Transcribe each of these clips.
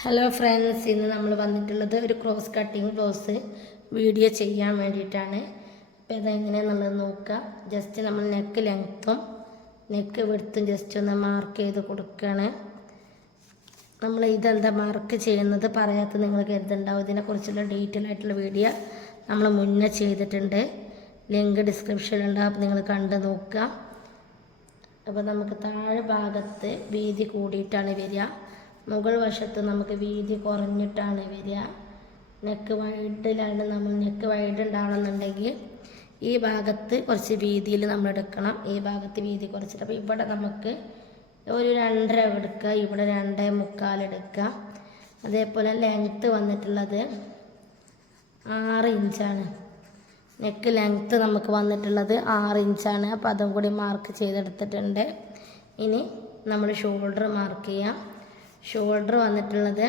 Hello friends, ഇന്ന് നമ്മൾ വന്നിട്ടുള്ളത് ഒരു ക്രോസ് കട്ടിങ് ബ്ലൗസ് വീഡിയോ ചെയ്യാൻ വേണ്ടിയിട്ടാണ്. അപ്പോൾ ഇതെങ്ങനെയാണെന്നുള്ളത് നോക്കുക. ജസ്റ്റ് നമ്മൾ നെക്ക് ലെങ്ത്തും നെക്ക് വിഡ്ത്തും ജസ്റ്റ് ഒന്ന് മാർക്ക് ചെയ്ത് കൊടുക്കുകയാണ്. നമ്മൾ ഇതെന്താ മാർക്ക് ചെയ്യുന്നത് പറയാത്ത നിങ്ങൾ കരുതുന്നുണ്ടാവും. ഇതിനെക്കുറിച്ചുള്ള ഡീറ്റെയിൽ ആയിട്ടുള്ള വീഡിയോ നമ്മൾ മുന്നേ ചെയ്തിട്ടുണ്ട്. ലിങ്ക് ഡിസ്ക്രിപ്ഷനിലുണ്ടാവും, അപ്പോൾ നിങ്ങൾ കണ്ട് നോക്കുക. അപ്പോൾ നമുക്ക് താഴെ ഭാഗത്ത് വീതി കൂടിയിട്ടാണ് വരിക, മുകൾ വശത്ത് നമുക്ക് വീതി കുറഞ്ഞിട്ടാണ് വരിക. നെക്ക് വൈഡിലാണ് നമ്മൾ നെക്ക് വൈഡ് ഉണ്ടാവണമെന്നുണ്ടെങ്കിൽ ഈ ഭാഗത്ത് കുറച്ച് വീതിയിൽ നമ്മൾ എടുക്കണം. ഈ ഭാഗത്ത് വീതി കുറച്ചിട്ട് അപ്പോൾ ഇവിടെ നമുക്ക് ഒരു 2.5 എടുക്കുക, ഇവിടെ 2.25 എടുക്കുക. അതേപോലെ ലെങ്ത്ത് വന്നിട്ടുള്ളത് 6 ഇഞ്ചാണ്. നെക്ക് ലെങ്ത്ത് നമുക്ക് വന്നിട്ടുള്ളത് 6 ഇഞ്ചാണ്. അപ്പോൾ അതും കൂടി മാർക്ക് ചെയ്തെടുത്തിട്ടുണ്ട്. ഇനി നമ്മൾ ഷോൾഡർ മാർക്ക് ചെയ്യാം. ഷോൾഡർ വന്നിട്ടുള്ളത്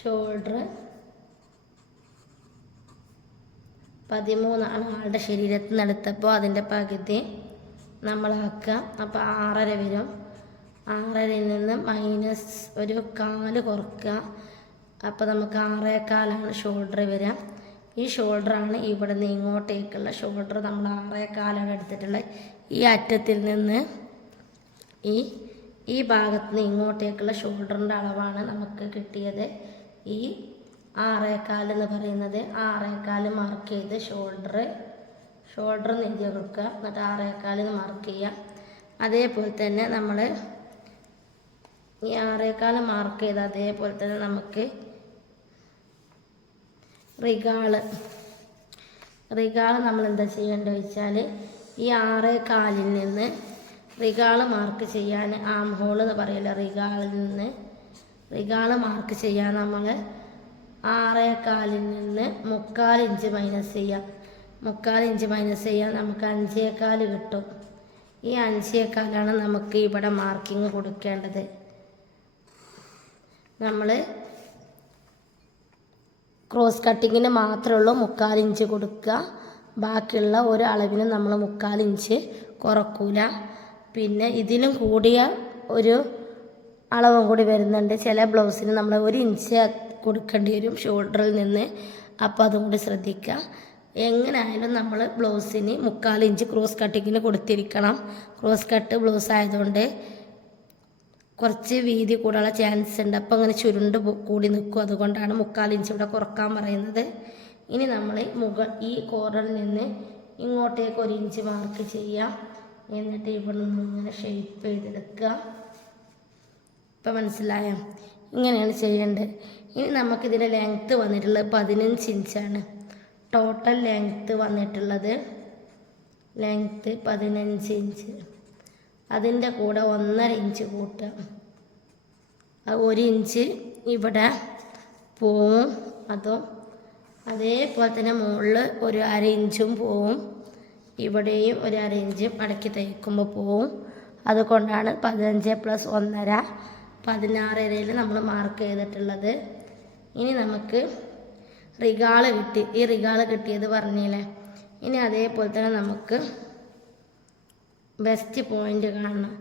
13 ആണ്. ആളുടെ ശരീരത്തിൽ നിന്ന് എടുത്തപ്പോൾ അതിൻ്റെ പകുതി നമ്മളാക്കുക. അപ്പോൾ 6.5 വരും. 6.5ൽ നിന്ന് മൈനസ് ഒരു 1/4 കുറക്കുക. അപ്പോൾ നമുക്ക് 6.25 ഷോൾഡർ വരിക. ഈ ഷോൾഡറാണ് ഇവിടെ നിന്ന് ഇങ്ങോട്ടേക്കുള്ള ഷോൾഡർ. നമ്മൾ 6.25 എടുത്തിട്ടുള്ളത്. ഈ അറ്റത്തിൽ നിന്ന് ഈ ഭാഗത്ത് നിന്ന് ഇങ്ങോട്ടേക്കുള്ള ഷോൾഡറിൻ്റെ അളവാണ് നമുക്ക് കിട്ടിയത്. ഈ 6.25 എന്ന് പറയുന്നത് 6.25 മാർക്ക് ചെയ്ത് ഷോൾഡർ നെയ്തി കൊടുക്കുക. എന്നിട്ട് 6.25 മാർക്ക് ചെയ്യുക. അതേപോലെ തന്നെ നമ്മൾ ഈ 6.25 മാർക്ക് ചെയ്ത് അതേപോലെ തന്നെ നമുക്ക് റിഗാള് നമ്മൾ എന്താ ചെയ്യേണ്ടത് വെച്ചാൽ ഈ 6.25 നിന്ന് റിഗാള് മാർക്ക് ചെയ്യാൻ ആം ഹോൾ എന്ന് പറയില്ല, റിഗാളിൽ നിന്ന് റിഗാള് മാർക്ക് ചെയ്യാൻ നമ്മൾ 6.25 നിന്ന് 3/4 ഇഞ്ച് മൈനസ് ചെയ്യാം. 3/4 ഇഞ്ച് മൈനസ് ചെയ്യാൻ നമുക്ക് 5.25 കിട്ടും. ഈ 5.25 നമുക്ക് ഇവിടെ മാർക്കിങ് കൊടുക്കേണ്ടത്. നമ്മൾ ക്രോസ് കട്ടിങ്ങിന് മാത്രമേ ഉള്ളൂ 3/4 ഇഞ്ച് കൊടുക്കുക. ബാക്കിയുള്ള ഒരു അളവിനും നമ്മൾ 3/4 ഇഞ്ച് കുറക്കൂല. പിന്നെ ഇതിലും കൂടിയ ഒരു അളവും കൂടി വരുന്നുണ്ട്. ചില ബ്ലൗസിന് നമ്മൾ 1 ഇഞ്ച് കൊടുക്കേണ്ടി വരും ഷോൾഡറിൽ നിന്ന്. അപ്പോൾ അതും കൂടി ശ്രദ്ധിക്കുക. എങ്ങനെയായാലും നമ്മൾ ബ്ലൗസിന് 3/4 ഇഞ്ച് ക്രോസ് കട്ടിങ്ങിന് കൊടുത്തിരിക്കണം. ക്രോസ് കട്ട് ബ്ലൗസ് ആയതുകൊണ്ട് കുറച്ച് വീതി കൂടാനുള്ള ചാൻസ് ഉണ്ട്. അപ്പോൾ അങ്ങനെ ചുരുണ്ട് കൂടി നിൽക്കും. അതുകൊണ്ടാണ് 3/4 ഇഞ്ച് ഇവിടെ കുറക്കാൻ പറയുന്നത്. ഇനി നമ്മൾ ഈ കോർണറിൽ നിന്ന് ഇങ്ങോട്ടേക്ക് 1 ഇഞ്ച് മാർക്ക് ചെയ്യാം. എന്നിട്ട് ഇവിടെ നിന്ന് ഇങ്ങനെ ഷേപ്പ് ചെയ്തെടുക്കുക. ഇപ്പം മനസ്സിലായോ? ഇങ്ങനെയാണ് ചെയ്യേണ്ടത്. ഇനി നമുക്കിതിൻ്റെ ലെങ്ത്ത് വന്നിട്ടുള്ളത് 15 ഇഞ്ചാണ്. ടോട്ടൽ ലെങ്ത്ത് വന്നിട്ടുള്ളത് 15 ഇഞ്ച്. അതിൻ്റെ കൂടെ 1.5 ഇഞ്ച് കൂട്ടുക. 1 ഇഞ്ച് ഇവിടെ പോവും. അതേപോലെ തന്നെ മുകളിൽ ഒരു 1/2 ഇഞ്ചും പോവും. ഇവിടെയും ഒരു 1/2 ഇഞ്ച് മടക്കി തയ്ക്കുമ്പോൾ പോവും. അതുകൊണ്ടാണ് 15 + 1.5 16.5 നമ്മൾ മാർക്ക് ചെയ്തിട്ടുള്ളത്. ഇനി നമുക്ക് റിഗാള് കിട്ടി. ഈ റിഗാള് കിട്ടിയത് പറഞ്ഞില്ലേ. ഇനി അതേപോലെ തന്നെ നമുക്ക് ബെസ്റ്റ് പോയിൻ്റ് കാണണം.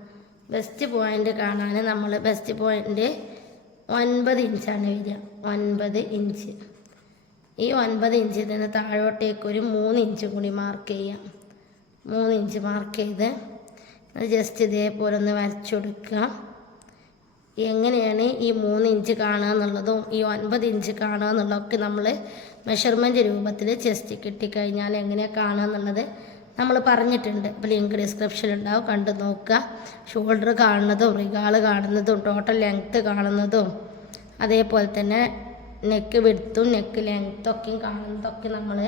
ബെസ്റ്റ് പോയിൻ്റ് കാണാൻ നമ്മൾ ബെസ്റ്റ് പോയിൻ്റ് 9 ഇഞ്ചാണ് വരിക. 9 ഇഞ്ച്. ഈ 9 ഇഞ്ചിൽ നിന്ന് താഴോട്ടേക്ക് ഒരു 3 ഇഞ്ച് കൂടി മാർക്ക് ചെയ്യാം. 3 ഇഞ്ച് മാർക്ക് ചെയ്ത് ജസ്റ്റ് ഇതേപോലെ ഒന്ന് വരച്ചു കൊടുക്കുക. എങ്ങനെയാണ് ഈ 3 ഇഞ്ച് കാണുക എന്നുള്ളതും ഈ 9 ഇഞ്ച് കാണുക എന്നുള്ളതൊക്കെ നമ്മൾ മെഷർമെൻറ്റ് രൂപത്തിൽ ചെസ്റ്റ് കിട്ടിക്കഴിഞ്ഞാൽ എങ്ങനെയാണ് കാണുക എന്നുള്ളത് നമ്മൾ പറഞ്ഞിട്ടുണ്ട്. അപ്പോൾ ലിങ്ക് ഡിസ്ക്രിപ്ഷനിലുണ്ടാവും, കണ്ടു നോക്കുക. ഷോൾഡർ കാണുന്നതും റിഗാള് കാണുന്നതും ടോട്ടൽ ലെങ്ത്ത് കാണുന്നതും അതേപോലെ തന്നെ നെക്ക് വിഡ്ത്തും നെക്ക് ലെങ്ത്തൊക്കെയും കാണുന്നതൊക്കെ നമ്മൾ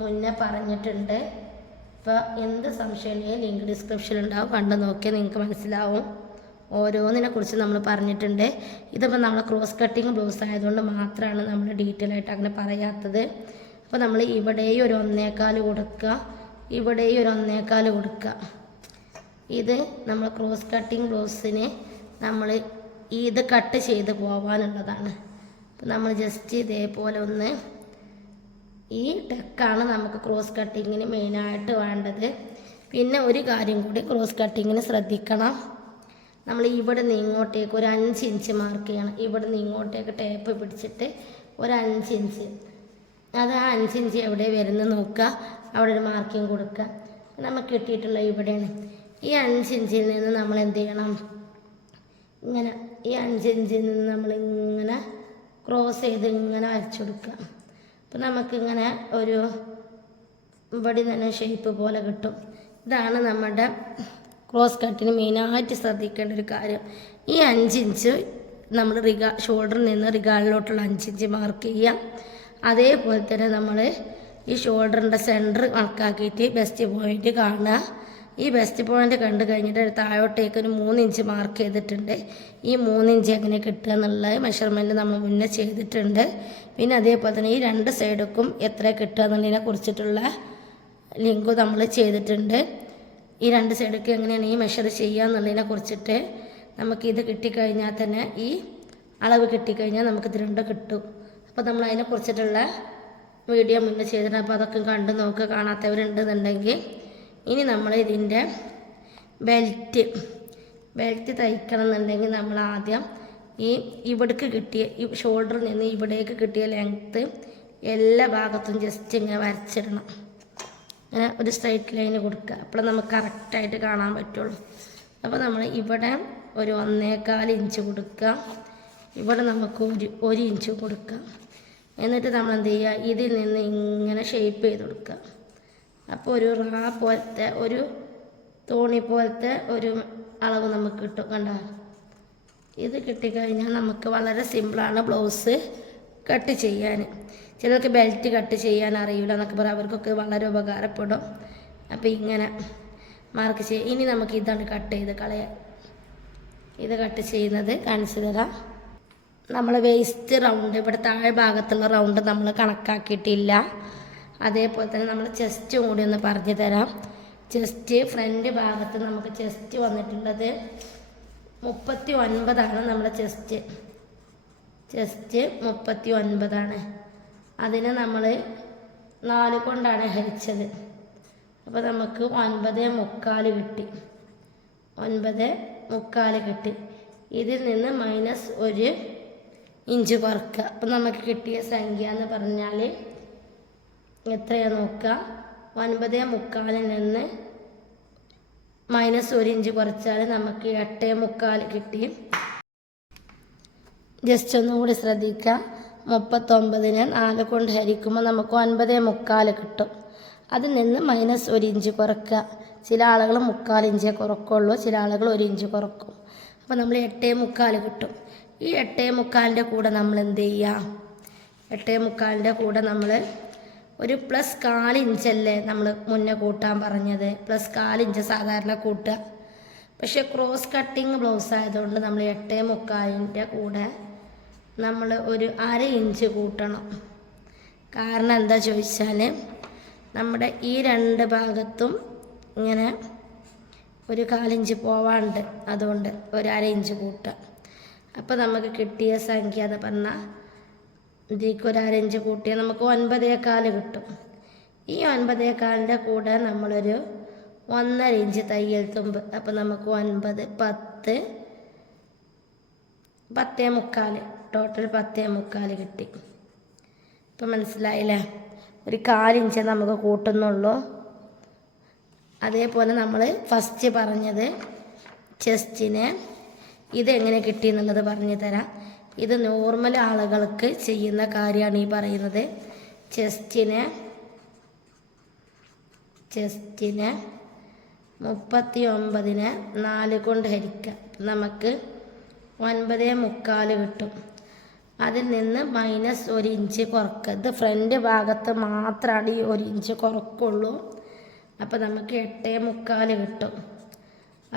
മുന്നേ പറഞ്ഞിട്ടുണ്ട്. അപ്പോൾ എന്ത് സംശയമുണ്ടെങ്കിലും ലിങ്ക് ഡിസ്ക്രിപ്ഷനിലുണ്ടാവും, കണ്ടു നോക്കിയാൽ നിങ്ങൾക്ക് മനസ്സിലാവും. ഓരോന്നിനെക്കുറിച്ച് നമ്മൾ പറഞ്ഞിട്ടുണ്ട്. ഇതിപ്പോൾ നമ്മൾ ക്രോസ് കട്ടിങ് ബ്ലൗസ് ആയതുകൊണ്ട് മാത്രമാണ് നമ്മൾ ഡീറ്റെയിൽ ആയിട്ട് അങ്ങനെ പറയാത്തത്. അപ്പോൾ നമ്മൾ ഇവിടെയും ഒരു 1.25 കൊടുക്കുക, ഇവിടെയും ഒരു 1.25 കൊടുക്കുക. ഇത് നമ്മൾ ക്രോസ് കട്ടിങ് ബ്ലൗസിന് നമ്മൾ ഇത് കട്ട് ചെയ്ത് പോകാനുള്ളതാണ്. അപ്പോൾ നമ്മൾ ജസ്റ്റ് ഇതേപോലെ ഒന്ന് ഈ ടെക്കാണ് നമുക്ക് ക്രോസ് കട്ടിങ്ങിന് മെയിനായിട്ട് വേണ്ടത്. പിന്നെ ഒരു കാര്യം കൂടി ക്രോസ് കട്ടിങ്ങിന് ശ്രദ്ധിക്കണം. നമ്മൾ ഇവിടെ നിന്ന് ഇങ്ങോട്ടേക്ക് ഒരു 5 ഇഞ്ച് മാർക്ക് ചെയ്യണം. ഇവിടെ നിന്ന് ഇങ്ങോട്ടേക്ക് ടേപ്പ് പിടിച്ചിട്ട് ഒരു 5 ഇഞ്ച്, അത് ആ 5 ഇഞ്ച് എവിടെ വരുന്നത് നോക്കുക, അവിടെ ഒരു മാർക്കിങ് കൊടുക്കുക. നമുക്ക് കിട്ടിയിട്ടുള്ള ഇവിടെയാണ്. ഈ 5 ഇഞ്ചിൽ നിന്ന് നമ്മൾ എന്ത് ചെയ്യണം, ഇങ്ങനെ ഈ 5 ഇഞ്ചിൽ നിന്ന് നമ്മൾ ഇങ്ങനെ ക്രോസ് ചെയ്ത് ഇങ്ങനെ വരച്ചു കൊടുക്കുക. അപ്പം നമുക്കിങ്ങനെ ഒരു ഇവിടെ തന്നെ ഷേപ്പ് പോലെ കിട്ടും. ഇതാണ് നമ്മുടെ ക്രോസ് കട്ടിന് മെയിനായിട്ട് ശ്രദ്ധിക്കേണ്ട ഒരു കാര്യം. ഈ 5 ഇഞ്ച് നമ്മൾ ഷോൾഡറിൽ നിന്ന് റിഗാളിലോട്ടുള്ള 5 ഇഞ്ച് മാർക്ക് ചെയ്യാം. അതേപോലെ തന്നെ നമ്മൾ ഈ ഷോൾഡറിൻ്റെ സെൻറ്റർ കണക്കാക്കിയിട്ട് ബെസ്റ്റ് പോയിൻ്റ് കാണുക. ഈ ബെസ്റ്റ് പോയിൻ്റ് കണ്ടു കഴിഞ്ഞിട്ട് താഴോട്ടേക്ക് ഒരു 3 ഇഞ്ച് മാർക്ക് ചെയ്തിട്ടുണ്ട്. ഈ 3 ഇഞ്ച് എങ്ങനെ കിട്ടുക എന്നുള്ള മെഷർമെൻറ്റ് നമ്മൾ മുന്നേ ചെയ്തിട്ടുണ്ട്. പിന്നെ അതേപോലെ തന്നെ ഈ 2 സൈഡുക്കും എത്ര കിട്ടുക എന്നുള്ളതിനെ കുറിച്ചിട്ടുള്ള ലിങ്ക് നമ്മൾ ചെയ്തിട്ടുണ്ട്. ഈ 2 സൈഡൊക്കെ എങ്ങനെയാണ് ഈ മെഷർ ചെയ്യുക എന്നുള്ളതിനെ കുറിച്ചിട്ട് നമുക്കിത് കിട്ടിക്കഴിഞ്ഞാൽ തന്നെ ഈ അളവ് കിട്ടിക്കഴിഞ്ഞാൽ നമുക്കിത് 2 കിട്ടും. അപ്പോൾ നമ്മൾ അതിനെ കുറിച്ചിട്ടുള്ള വീഡിയോ മുന്നേ ചെയ്തിട്ടുണ്ട്. അപ്പോൾ അതൊക്കെ കണ്ട് നോക്കുക കാണാത്തവരുണ്ടെന്നുണ്ടെങ്കിൽ. ഇനി നമ്മൾ ഇതിൻ്റെ ബെൽറ്റ് തയ്ക്കണം എന്നുണ്ടെങ്കിൽ നമ്മൾ ആദ്യം ഇവിടേക്ക് കിട്ടിയ ഈ ഷോൾഡറിൽ നിന്ന് ഇവിടേക്ക് കിട്ടിയ ലെങ്ത്ത് എല്ലാ ഭാഗത്തും ജസ്റ്റ് ഇങ്ങനെ വരച്ചിടണം. അങ്ങനെ ഒരു സ്ട്രൈറ്റ് ലൈന് കൊടുക്കുക. അപ്പോൾ നമുക്ക് കറക്റ്റായിട്ട് കാണാൻ പറ്റുള്ളൂ. അപ്പോൾ നമ്മൾ ഇവിടെ ഒരു 1.25 ഇഞ്ച് കൊടുക്കുക, ഇവിടെ നമുക്ക് 1 ഇഞ്ച് കൊടുക്കുക. എന്നിട്ട് നമ്മൾ എന്ത് ചെയ്യുക, ഇതിൽ നിന്ന് ഇങ്ങനെ ഷേപ്പ് ചെയ്ത് കൊടുക്കുക. അപ്പോൾ ഒരു റാ പോലത്തെ ഒരു തോണി പോലത്തെ ഒരു അളവ് നമുക്ക് കിട്ടും. കണ്ടോ, ഇത് കിട്ടിക്കഴിഞ്ഞാൽ നമുക്ക് വളരെ സിമ്പിളാണ് ബ്ലൗസ് കട്ട് ചെയ്യാൻ. ചിലർക്ക് ബെൽറ്റ് കട്ട് ചെയ്യാൻ അറിയില്ല എന്നൊക്കെ പറയാം, അവർക്കൊക്കെ വളരെ ഉപകാരപ്പെടും. അപ്പോൾ ഇങ്ങനെ മാർക്ക് ചെയ്യുക. ഇനി നമുക്ക് ഇതാണ് കട്ട് ചെയ്ത് കളയാൻ. ഇത് കട്ട് ചെയ്യുന്നത് കാണിച്ചു തരാം. നമ്മൾ വേസ്റ്റ് റൗണ്ട് ഇവിടെ താഴെ ഭാഗത്തുള്ള റൗണ്ട് നമ്മൾ കണക്കാക്കിയിട്ടില്ല. അതേപോലെ തന്നെ നമ്മൾ ചെസ്റ്റും കൂടി ഒന്ന് പറഞ്ഞു തരാം. ചെസ്റ്റ് ഫ്രണ്ട് ഭാഗത്ത് നമുക്ക് ചെസ്റ്റ് വന്നിട്ടുള്ളത് 39 നമ്മുടെ ചെസ്റ്റ് 39. അതിന് നമ്മൾ 4 കൊണ്ടാണ് ഹരിച്ചത്. അപ്പോൾ നമുക്ക് 9.25 കിട്ടി. 9.25 കിട്ടി. ഇതിൽ നിന്ന് -1 ഇഞ്ച് കുറക്കുക. അപ്പം നമുക്ക് കിട്ടിയ സംഖ്യ എന്ന് പറഞ്ഞാൽ എത്രയാണ് നോക്കുക, 9.25 നിന്ന് -1 ഇഞ്ച് കുറച്ചാൽ നമുക്ക് 8.25 കിട്ടി. ജസ്റ്റ് ഒന്നും കൂടി ശ്രദ്ധിക്കുക. 39നെ 4 കൊണ്ട് ഹരിക്കുമ്പോൾ നമുക്ക് 9.25 കിട്ടും. അതിൽ നിന്ന് -1 ഇഞ്ച് കുറക്കുക. ചില ആളുകൾ 3/4 ഇഞ്ചേ കുറക്കുള്ളൂ, ചില ആളുകൾ 1 ഇഞ്ച് കുറക്കും. അപ്പോൾ നമ്മൾ 8.25 കിട്ടും. ഈ 8.25ൻ്റെ കൂടെ നമ്മൾ എന്ത് ചെയ്യുക, 8.25ൻ്റെ കൂടെ നമ്മൾ ഒരു +4 ഇഞ്ചല്ലേ നമ്മൾ മുന്നേ കൂട്ടാൻ പറഞ്ഞത്. +4 ഇഞ്ച് സാധാരണ കൂട്ടുക. പക്ഷേ ക്രോസ് കട്ടിങ് ബ്ലൗസ് ആയതുകൊണ്ട് നമ്മൾ 8.25ൻ്റെ കൂടെ നമ്മൾ ഒരു 1/2 ഇഞ്ച് കൂട്ടണം. കാരണം എന്താ ചോദിച്ചാൽ നമ്മുടെ ഈ 2 ഭാഗത്തും ഇങ്ങനെ ഒരു 1/4 ഇഞ്ച് പോവാണ്ട്, അതുകൊണ്ട് ഒരു 1/2 ഇഞ്ച് കൂട്ടുക. അപ്പോൾ നമുക്ക് കിട്ടിയ സംഖ്യ എന്ന് പറഞ്ഞാൽ ഇതിലേക്ക് ഒരു 1/2 ഇഞ്ച് കൂട്ടിയാൽ നമുക്ക് 9.25 കിട്ടും. ഈ 9.25ൻ്റെ കൂടെ നമ്മളൊരു 1.5 ഇഞ്ച് തയ്യൽ തുമ്പ്. അപ്പോൾ നമുക്ക് 9, 10, 10.25 ടോട്ടൽ 10.25 കിട്ടി. ഇപ്പം മനസ്സിലായില്ലേ? ഒരു 1/4 ഇഞ്ച് നമുക്ക് കൂട്ടുന്നുള്ളൂ. അതേപോലെ നമ്മൾ ഫസ്റ്റ് പറഞ്ഞത് ചെസ്റ്റിന് ഇതെങ്ങനെ കിട്ടി എന്നുള്ളത് പറഞ്ഞു തരാം. ഇത് നോർമൽ ആളുകൾക്ക് ചെയ്യുന്ന കാര്യമാണ് ഈ പറയുന്നത്. ചെസ്റ്റിന് 39നെ 4 കൊണ്ട് ഹരിക്കുക. നമുക്ക് 9.25 കിട്ടും. അതിൽ നിന്ന് -1 ഇഞ്ച് കുറക്കുക. ഇത് ഫ്രണ്ട് ഭാഗത്ത് മാത്രമാണ് ഈ 1 ഇഞ്ച് കുറക്കുള്ളൂ. അപ്പോൾ നമുക്ക് 8.25 കിട്ടും.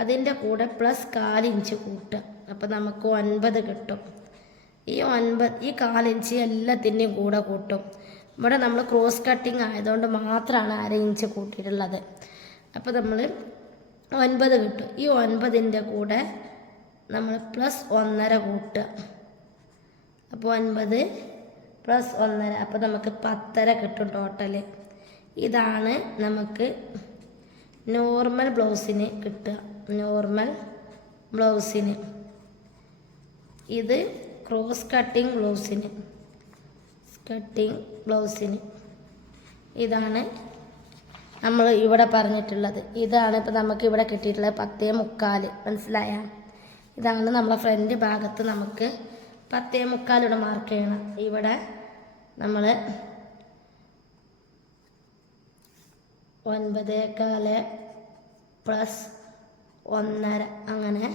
അതിൻ്റെ കൂടെ +4 ഇഞ്ച് കൂട്ടുക. അപ്പോൾ നമുക്ക് 9 കിട്ടും. ഈ 1/4 ഇഞ്ച് എല്ലാത്തിൻ്റെയും കൂടെ കൂട്ടും. ഇവിടെ നമ്മൾ ക്രോസ് കട്ടിങ് ആയതുകൊണ്ട് മാത്രമാണ് 1/2 ഇഞ്ച് കൂട്ടിയിട്ടുള്ളത്. അപ്പോൾ നമ്മൾ 9 കിട്ടും. ഈ 9ൻ്റെ കൂടെ നമ്മൾ +1.5 കൂട്ടുക. അപ്പോൾ 9 + 1.5, അപ്പോൾ നമുക്ക് 10.5 കിട്ടും ടോട്ടൽ. ഇതാണ് നമുക്ക് നോർമൽ ബ്ലൗസിന് കിട്ടുക. നോർമൽ ബ്ലൗസിന്. ഇത് ക്രോസ് കട്ടിങ് ബ്ലൗസിന് ഇതാണ് നമ്മൾ ഇവിടെ പറഞ്ഞിട്ടുള്ളത്. ഇതാണ് ഇപ്പോൾ നമുക്ക് ഇവിടെ കിട്ടിയിട്ടുള്ളത് 10.25. മനസ്സിലായ? ഇതാണ് നമ്മളെ ഫ്രണ്ട് ഭാഗത്ത് നമുക്ക് 10.25 ഇവിടെ മാർക്ക് ചെയ്യണം. ഇവിടെ നമ്മൾ 9.25 + 1.5 അങ്ങനെ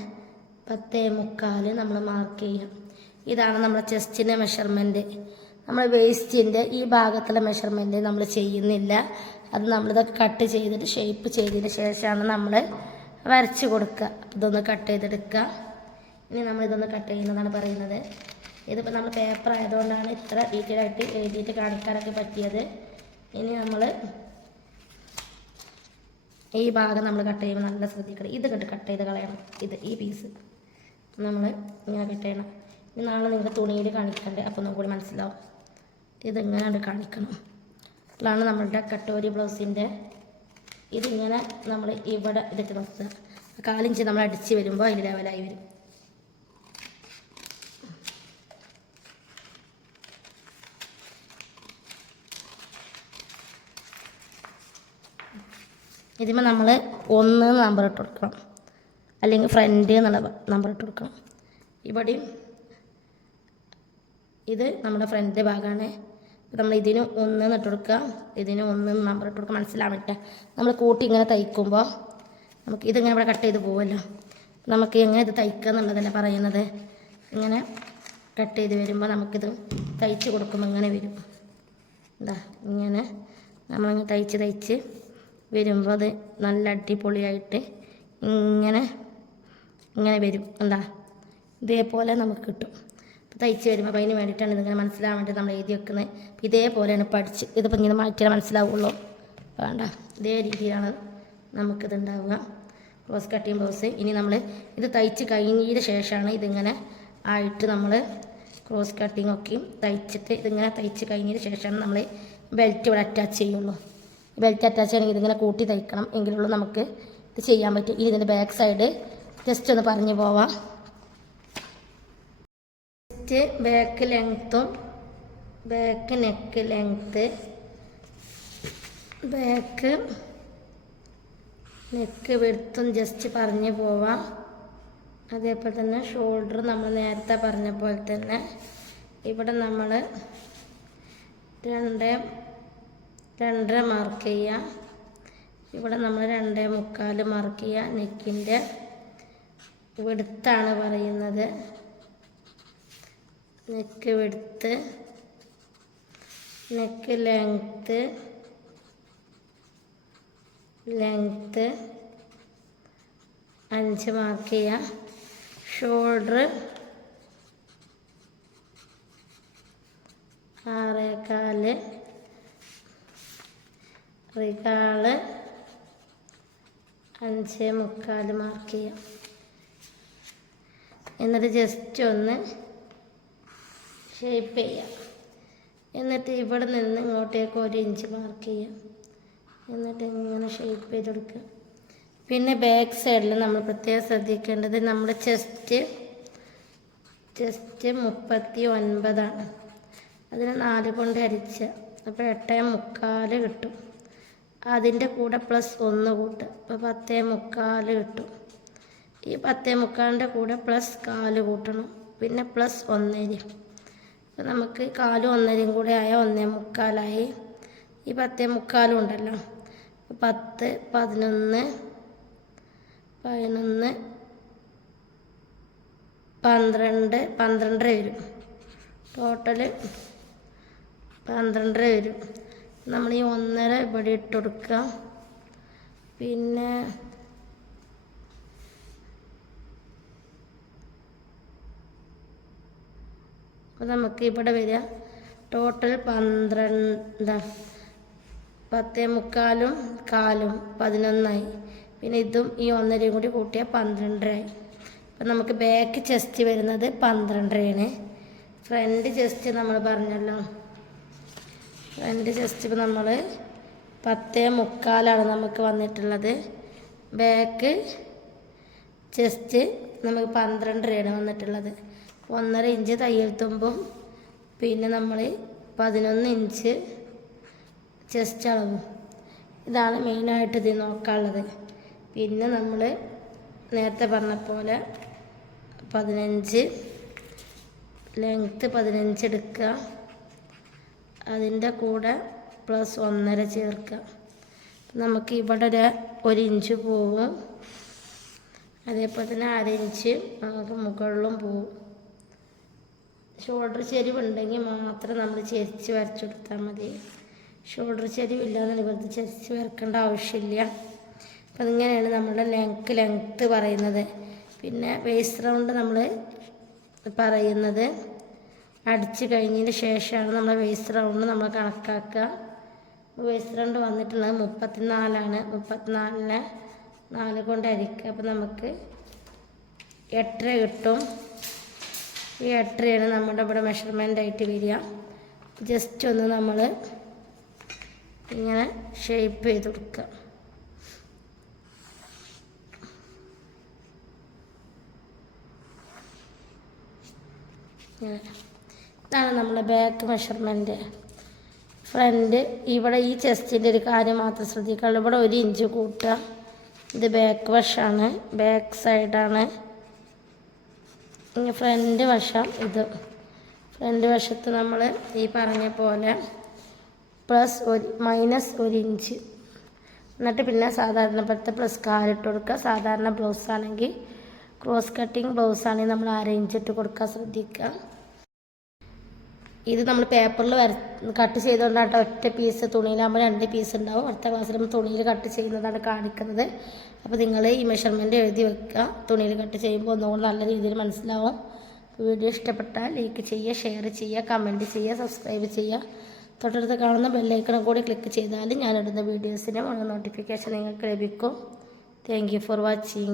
10.25 നമ്മൾ മാർക്ക് ചെയ്യും. ഇതാണ് നമ്മുടെ ചെസ്റ്റിൻ്റെ മെഷർമെൻറ്റ്. നമ്മൾ വേസ്റ്റിൻ്റെ ഈ ഭാഗത്തുള്ള മെഷർമെൻറ്റ് നമ്മൾ ചെയ്യുന്നില്ല. അത് നമ്മളിതൊക്കെ കട്ട് ചെയ്തിട്ട് ഷേപ്പ് ചെയ്തതിന് ശേഷമാണ് നമ്മൾ വരച്ച് കൊടുക്കുക. ഇതൊന്ന് കട്ട് ചെയ്തെടുക്കുക. ഇനി നമ്മളിതൊന്ന് കട്ട് ചെയ്യുന്നതാണ് പറയുന്നത്. ഇതിപ്പോൾ നമ്മൾ പേപ്പർ ആയതുകൊണ്ടാണ് ഇത്ര ഡീറ്റെയിൽ ആയിട്ട് എഴുതിയിട്ട് കാണിക്കാനൊക്കെ പറ്റിയത്. ഇനി നമ്മൾ ഈ ഭാഗം നമ്മൾ കട്ട് ചെയ്യുമ്പോൾ നല്ല ശ്രദ്ധിക്കണം. ഇത് കട്ട് ചെയ്ത് കളയണം. ഈ പീസ് നമ്മൾ ഇങ്ങനെ കട്ട് ചെയ്യണം. ഇനി നാളെ നിങ്ങൾക്ക് തുണിയിൽ കാണിക്കണ്ടേ, അപ്പോൾ ഒന്നും കൂടി മനസ്സിലാവും. ഇതിങ്ങനെ കാണിക്കണം. അതാണ് നമ്മളുടെ കട്ടോരി ബ്ലൗസിൻ്റെ. ഇതിങ്ങനെ നമ്മൾ ഇവിടെ ഇതൊക്കെ നിർത്തുക. 1/4 ഇഞ്ച് നമ്മൾ അടിച്ച് വരുമ്പോൾ അതിൽ ലെവലായി വരും. ഇതിപ്പോൾ നമ്മൾ 1 നമ്പർ ഇട്ട് കൊടുക്കണം, അല്ലെങ്കിൽ ഫ്രണ്ട് എന്നുള്ള നമ്പർ ഇട്ട് കൊടുക്കണം. ഇവിടെയും ഇത് നമ്മുടെ ഫ്രണ്ട് ഭാഗമാണ്. നമ്മൾ ഇതിന് 1 ഇട്ട് കൊടുക്കുക, ഇതിന് 1 നമ്പർ ഇട്ട് കൊടുക്കുക. മനസ്സിലാൻ പറ്റുക. നമ്മൾ കൂട്ടി ഇങ്ങനെ തയ്ക്കുമ്പോൾ നമുക്ക് ഇതിങ്ങനെ ഇവിടെ കട്ട് ചെയ്ത് പോകുമല്ലോ. നമുക്ക് എങ്ങനെ ഇത് തയ്ക്കുക എന്നുള്ളതല്ല പറയുന്നത്. ഇങ്ങനെ കട്ട് ചെയ്ത് വരുമ്പോൾ നമുക്കിത് തയ്ച്ച് കൊടുക്കുമ്പോൾ ഇങ്ങനെ വരും. എന്താ ഇങ്ങനെ നമ്മളിങ്ങനെ തയ്ച്ച് വരുമ്പോൾ അത് നല്ല അടിപൊളിയായിട്ട് ഇങ്ങനെ വരും. എന്താ ഇതേപോലെ നമുക്ക് കിട്ടും. തയ്ച്ച് വരുമ്പോൾ അപ്പോൾ അതിന് വേണ്ടിയിട്ടാണ് ഇതിങ്ങനെ മനസ്സിലാവാൻ വേണ്ടി നമ്മൾ എഴുതി വെക്കുന്നത്. ഇതേപോലെയാണ് പഠിച്ച് ഇതിപ്പോൾ ഇങ്ങനെ മാറ്റിയാൽ മനസ്സിലാവുള്ളൂ. വേണ്ട, ഇതേ രീതിയിലാണ് നമുക്കിതുണ്ടാവുക. Cross cutting blouse. ഇനി നമ്മൾ ഇത് തയ്ച്ച് കഴിഞ്ഞതിന് ശേഷമാണ് ഇതിങ്ങനെ ആയിട്ട് നമ്മൾ ക്രോസ് കട്ടിങ് ഒക്കെ തയ്ച്ചിട്ട് ഇതിങ്ങനെ തയ്ച്ച് കഴിഞ്ഞതിന് ശേഷമാണ് നമ്മൾ ബെൽറ്റ് ഇവിടെ അറ്റാച്ച് ചെയ്യുള്ളൂ. ബെൽറ്റ് അറ്റാച്ച് ചെയ്യണമെങ്കിൽ ഇതിങ്ങനെ കൂട്ടി തയ്ക്കണം, എങ്കിലുള്ളൂ നമുക്ക് ഇത് ചെയ്യാൻ പറ്റും. ഇനി ഇതിൻ്റെ ബാക്ക് സൈഡ് ജസ്റ്റ് ഒന്ന് പറഞ്ഞു പോവാം. ബാക്ക് ലെങ്ത്തും back neck length, back neck വിഡ്ത്തും ജസ്റ്റ് പറഞ്ഞു പോവാം. അതേപോലെ തന്നെ ഷോൾഡർ നമ്മൾ നേരത്തെ പറഞ്ഞ പോലെ തന്നെ ഇവിടെ നമ്മൾ 2.5 മാർക്ക് ചെയ്യുക. ഇവിടെ നമ്മൾ 2.25 മാർക്ക് ചെയ്യുക. നെക്കിൻ്റെ വിഡ്ത്താണ് പറയുന്നത്. Neck width, neck length 5 mark ചെയ്യുക. ഷോൾഡർ 6.25, റിഗാള് 5.25 മാർക്ക് ചെയ്യാം. എന്നിട്ട് ജസ്റ്റ് ഒന്ന് ഷേപ്പ് ചെയ്യാം. എന്നിട്ട് ഇവിടെ നിന്ന് ഇങ്ങോട്ടേക്ക് 1 ഇഞ്ച് മാർക്ക് ചെയ്യാം. എന്നിട്ട് ഇങ്ങനെ ഷേപ്പ് ചെയ്തെടുക്കുക. പിന്നെ ബാക്ക് സൈഡിൽ നമ്മൾ പ്രത്യേകം ശ്രദ്ധിക്കേണ്ടത് നമ്മുടെ ചെസ്റ്റ് 39ആണ്. അതിന് 4 കൊണ്ട് ഹരിച്ച അപ്പോൾ 8.25 കിട്ടും. അതിൻ്റെ കൂടെ +1 കൂട്ടുക, അപ്പോൾ 10.25 കിട്ടും. ഈ 10.25ൻ്റെ കൂടെ +4 കൂട്ടണം, പിന്നെ +1.5. അപ്പോൾ നമുക്ക് 4 1.5 കൂടെ ആയ 1.25. ഈ 10.25 ഉണ്ടല്ലോ, 10 11 11 12 12 വരും. ടോട്ടൽ 12 വരും. നമ്മൾ ഈ 1.5 ഇവിടെ ഇട്ട് കൊടുക്കുക. പിന്നെ അപ്പോൾ നമുക്ക് ഇവിടെ വരിക ടോട്ടൽ 12 10.25 കാലും 11ആയി. പിന്നെ ഇതും ഈ 1.5 കൂടി കൂട്ടിയാൽ 12ആയി. അപ്പം നമുക്ക് ബാക്ക് ചെസ്റ്റ് വരുന്നത് 12ആണ്. ഫ്രണ്ട് ചെസ്റ്റ് നമ്മൾ പറഞ്ഞല്ലോ, ഫ്രണ്ട് ചെസ്റ്റ് ഇപ്പോൾ നമ്മൾ 10.25 നമുക്ക് വന്നിട്ടുള്ളത്. ബാക്ക് ചെസ്റ്റ് നമുക്ക് 12.5 വന്നിട്ടുള്ളത്. 1.5 ഇഞ്ച് തയ്യൽ തുമ്പും പിന്നെ നമ്മൾ 11 ഇഞ്ച് ചെസ്റ്റ് അളവും. ഇതാണ് മെയിനായിട്ട് ഇത് നോക്കാനുള്ളത്. പിന്നെ നമ്മൾ നേരത്തെ പറഞ്ഞ പോലെ 15 ലെങ്ത്ത് 15 എടുക്കുക, അതിൻ്റെ കൂടെ പ്ലസ് 1.5 ചേർക്കുക. നമുക്ക് ഇവിടെ 1 ഇഞ്ച് പോവും, അതേപോലെ തന്നെ 1/2 ഇഞ്ച് നമുക്ക് മുകളിലും പോവും. ഷോൾഡർ ചെരിവുണ്ടെങ്കിൽ മാത്രം നമ്മൾ ചെരിച്ച് വരച്ചു കൊടുത്താൽ മതി. ഷോൾഡർ ചെരിവില്ലാതെ വെറുതെ ചെരിച്ച് വരക്കേണ്ട ആവശ്യമില്ല. അപ്പം അതിങ്ങനെയാണ് നമ്മുടെ ലെങ്ത്ത് പറയുന്നത്. പിന്നെ വേസ്റ്റ് റൗണ്ട് നമ്മൾ പറയുന്നത് അടിച്ച് കഴിഞ്ഞതിന് ശേഷമാണ് നമ്മൾ വേസ്റ്റ് റൗണ്ട് നമ്മൾ കണക്കാക്കുക. വേസ്റ്റ് റൗണ്ട് വന്നിട്ടുള്ളത് 34ആണ്. 34നെ 4 കൊണ്ട് ഹരിക്കുക. അപ്പം നമുക്ക് 8.5 കിട്ടും. ഈ 8.5 നമ്മുടെ ഇവിടെ മെഷർമെൻ്റ് ആയിട്ട് വരിക. ജസ്റ്റ് ഒന്ന് നമ്മൾ ഇങ്ങനെ ഷേപ്പ് ചെയ്ത് കൊടുക്കുക. ഇതാണ് നമ്മളെ ബാക്ക് മെഷർമെൻറ്റ്. ഫ്രണ്ട് ഇവിടെ ഈ ചെസ്റ്റിൻ്റെ ഒരു കാര്യം മാത്രം ശ്രദ്ധിക്കാനുള്ളൂ. ഇവിടെ 1 ഇഞ്ച് കൂട്ടുക. ഇത് ബാക്ക് വശമാണ്, ബാക്ക് സൈഡാണ്. ഇനി ഫ്രണ്ട് വശം ഇത്. ഫ്രണ്ട് വശത്ത് നമ്മൾ ഈ പറഞ്ഞ പോലെ -1 ഇഞ്ച്, എന്നിട്ട് പിന്നെ സാധാരണപ്പെടുത്ത പ്ലസ് കാലിട്ട് കൊടുക്കുക. സാധാരണ ബ്ലൗസ് ആണെങ്കിൽ ക്രോസ് കട്ടിങ് ബ്ലൗസ് ആണെങ്കിൽ നമ്മൾ 1/2 ഇഞ്ച് ഇട്ട് കൊടുക്കാൻ ശ്രദ്ധിക്കുക. ഇത് നമ്മൾ പേപ്പറിൽ കട്ട് ചെയ്തുകൊണ്ടാണ് ഒറ്റ പീസ്, തുണിയിലാകുമ്പോൾ 2 പീസ് ഉണ്ടാവും. അടുത്ത ക്ലാസ്സിൽ നമ്മൾ തുണിയിൽ കട്ട് ചെയ്യുന്നതാണ് കാണിക്കുന്നത്. അപ്പോൾ നിങ്ങൾ ഈ മെഷർമെൻറ്റ് എഴുതി വെക്കുക. തുണിയിൽ കട്ട് ചെയ്യുമ്പോൾ ഒന്നുകൂടി നല്ല രീതിയിൽ മനസ്സിലാവും. വീഡിയോ ഇഷ്ടപ്പെട്ടാൽ ലൈക്ക് ചെയ്യുക, ഷെയർ ചെയ്യുക, കമൻറ്റ് ചെയ്യുക, സബ്സ്ക്രൈബ് ചെയ്യുക. തൊട്ടടുത്ത് കാണുന്ന ബെല്ലൈക്കണും കൂടി ക്ലിക്ക് ചെയ്താൽ ഞാനിടുന്ന വീഡിയോസിൻ്റെ നോട്ടിഫിക്കേഷൻ നിങ്ങൾക്ക് ലഭിക്കും. Thank you for watching.